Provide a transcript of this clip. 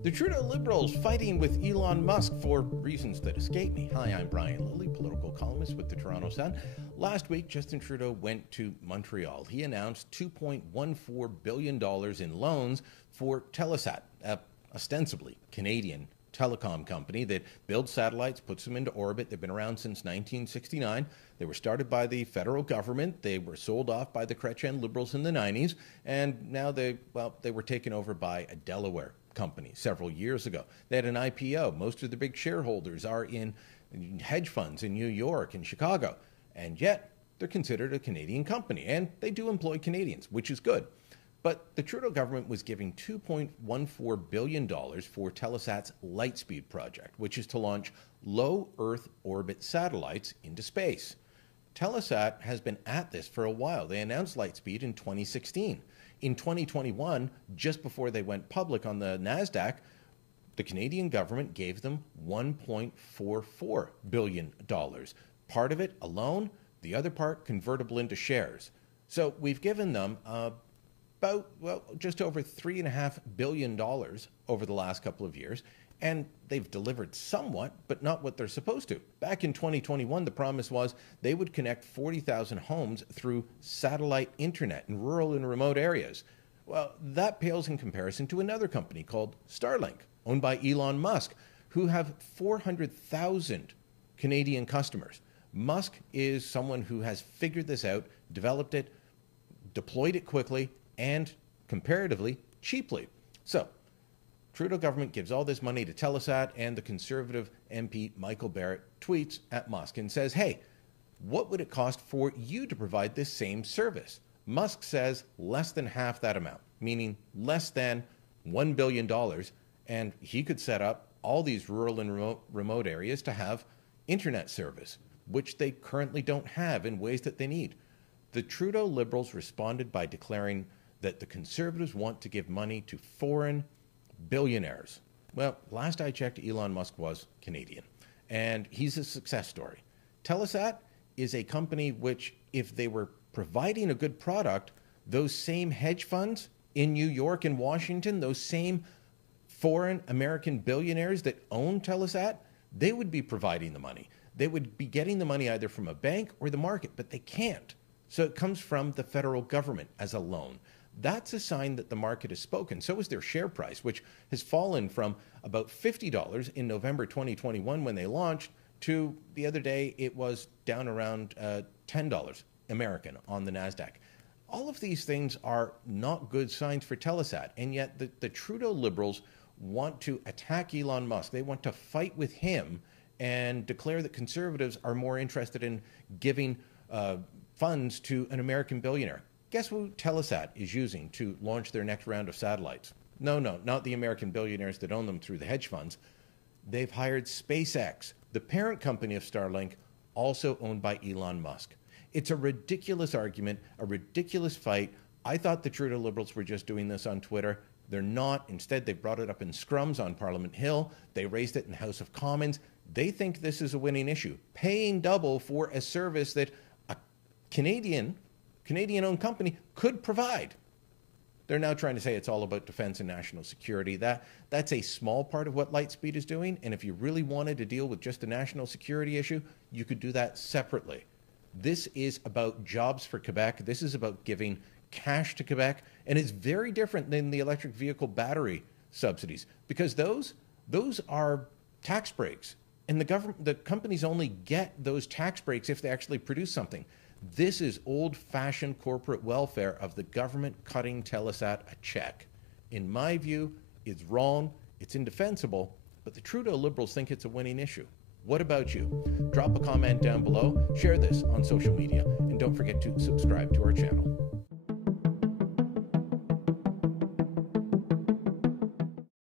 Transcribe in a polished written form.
The Trudeau Liberals fighting with Elon Musk for reasons that escape me. Hi, I'm Brian Lilley, political columnist with the Toronto Sun. Last week, Justin Trudeau went to Montreal. He announced $2.14 billion in loans for Telesat, a ostensibly Canadian telecom company that builds satellites, puts them into orbit. They've been around since 1969. They were started by the federal government. They were sold off by the Chrétien Liberals in the 90s, and now they were taken over by a Delaware company several years ago. They had an IPO. Most of the big shareholders are in hedge funds in New York and Chicago, and yet they're considered a Canadian company, and they do employ Canadians, which is good. But the Trudeau government was giving $2.14 billion for Telesat's Lightspeed project, which is to launch low Earth orbit satellites into space. Telesat has been at this for a while. They announced Lightspeed in 2016. In 2021, just before they went public on the NASDAQ, the Canadian government gave them $1.44 billion. Part of it a loan, the other part convertible into shares. So we've given them just over $3.5 billion over the last couple of years, and they've delivered somewhat, but not what they're supposed to. Back in 2021, the promise was they would connect 40,000 homes through satellite internet in rural and remote areas. Well, that pales in comparison to another company called Starlink, owned by Elon Musk, who have 400,000 Canadian customers. Musk is someone who has figured this out, developed it, deployed it quickly, and comparatively cheaply. So, Trudeau government gives all this money to Telesat, and the Conservative MP Michael Barrett tweets at Musk and says, hey, what would it cost for you to provide this same service? Musk says less than half that amount, meaning less than $1 billion, and he could set up all these rural and remote areas to have internet service, which they currently don't have in ways that they need. The Trudeau Liberals responded by declaring that the Conservatives want to give money to foreign billionaires. Well, last I checked, Elon Musk was Canadian, and he's a success story. Telesat is a company which, if they were providing a good product, those same hedge funds in New York and Washington, those same foreign American billionaires that own Telesat, they would be providing the money. They would be getting the money either from a bank or the market, but they can't. So it comes from the federal government as a loan. That's a sign that the market has spoken. So is their share price, which has fallen from about $50 in November 2021 when they launched to the other day, it was down around $10 American on the NASDAQ. All of these things are not good signs for Telesat, and yet the Trudeau Liberals want to attack Elon Musk. They want to fight with him and declare that Conservatives are more interested in giving funds to an American billionaire. Guess who Telesat is using to launch their next round of satellites? No, not the American billionaires that own them through the hedge funds. They've hired SpaceX, the parent company of Starlink, also owned by Elon Musk. It's a ridiculous argument, a ridiculous fight. I thought the Trudeau Liberals were just doing this on Twitter. They're not. Instead, they brought it up in scrums on Parliament Hill. They raised it in the House of Commons. They think this is a winning issue, paying double for a service that a Canadian-owned company could provide. They're now trying to say it's all about defense and national security. That's a small part of what Lightspeed is doing, and if you really wanted to deal with just a national security issue, you could do that separately. This is about jobs for Quebec. This is about giving cash to Quebec, and it's very different than the electric vehicle battery subsidies, because those are tax breaks, and the companies only get those tax breaks if they actually produce something. This is old-fashioned corporate welfare of the government cutting Telesat a check. In my view, it's wrong, it's indefensible, but the Trudeau Liberals think it's a winning issue. What about you? Drop a comment down below, share this on social media, and don't forget to subscribe to our channel.